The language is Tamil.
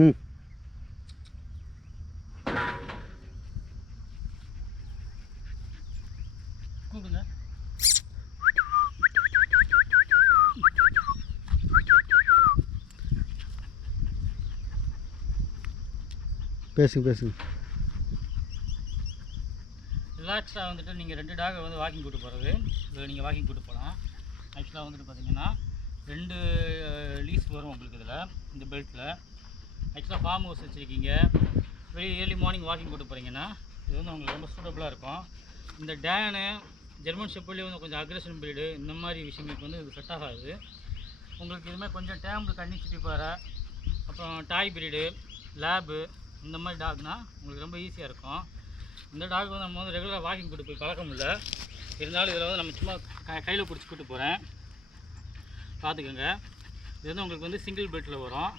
ம் கூப்பிடுங்க. பேசுங்க. ரிலாக்ஸாக வந்துட்டு நீங்கள் 2 டாகை வந்து வாக்கிங் கூட்டு போகிறது, இதில் நீங்கள் வாக்கிங் கூட்டு போகலாம். ஆக்சுவலாக வந்துட்டு பார்த்தீங்கன்னா 2 லீஸ் வரும் உங்களுக்கு இதில், இந்த பெல்ட்டில். ஆக்சுவலாக ஃபார்ம் ஹவுஸ் வச்சுருக்கீங்க, வெளியே ஏர்லி மார்னிங் வாக்கிங் கூட்டு போகிறீங்கன்னா இது வந்து உங்களுக்கு ரொம்ப சூட்டபுளாக இருக்கும். இந்த டேனு ஜெர்மன் ஷெப்பர்ட்லேயே வந்து கொஞ்சம் அக்ரெஷன் பிரீடு, இந்த மாதிரி விஷயங்களுக்கு வந்து இது செட் ஆகாது. உங்களுக்கு இதுமாதிரி கொஞ்சம் டேம்பு கண்ணி சிட்டிப்பாறை, அப்புறம் டாய் பிரீடு, லேபு, இந்த மாதிரி டாக்னா உங்களுக்கு ரொம்ப ஈஸியாக இருக்கும். இந்த டாக் வந்து நம்ம வந்து ரெகுலராக வாக்கிங் கூட்டு போய் பழக்கம் இல்லை, இருந்தாலும் இதில் வந்து நம்ம சும்மா கையில் பிடிச்சி கூட்டு போகிறேன், பார்த்துக்கோங்க. இது வந்து உங்களுக்கு வந்து சிங்கிள் பெட்டில் வரும்.